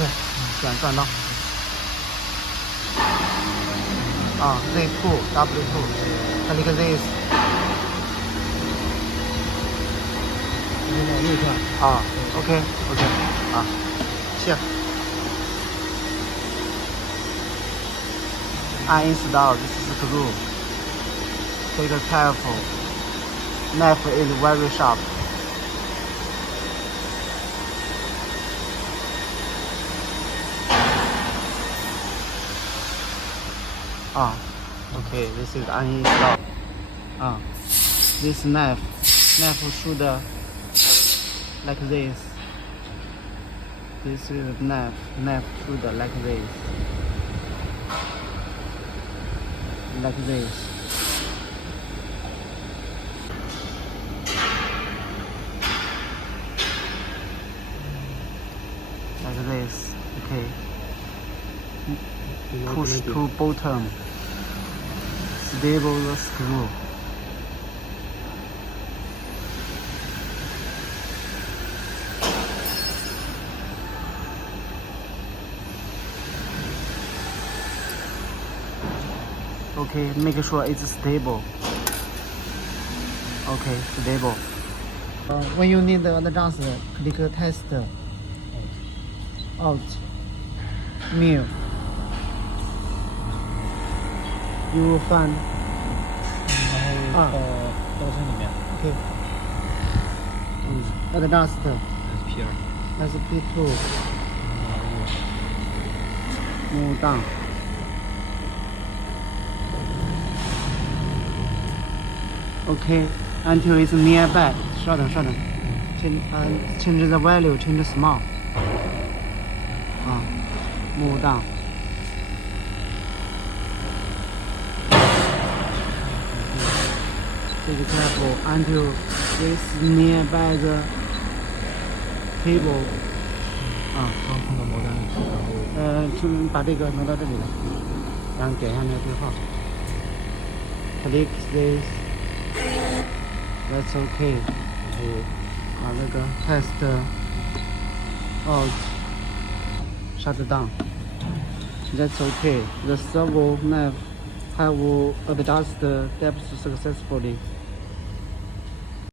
OK，转到。Z2 W2， click this。右转。OK，谢。Uninstall this screw. Take careful. Knife is very sharp. Okay, this is uninstalled. This knife should like this. This is knife should like this. Like this. Like this. Okay. Push to bottom. Stable the screw. Okay, make sure it's stable. Okay, stable. When you need the adjust, click test. Out. New. You will find. 然后到刀身里面。OK。Adjust. SP2。SP2. Move down. Okay, until it's nearby. Shorten. Change the value. Change small. Move down. Take careful until it's nearby the table. 刚碰到毛单，然后就把这个挪到这里来，然后点一下那个对号。Click this. That's okay. 然后把这个 test out. Shut down. That's okay. The servo knife have adjusted depth successfully.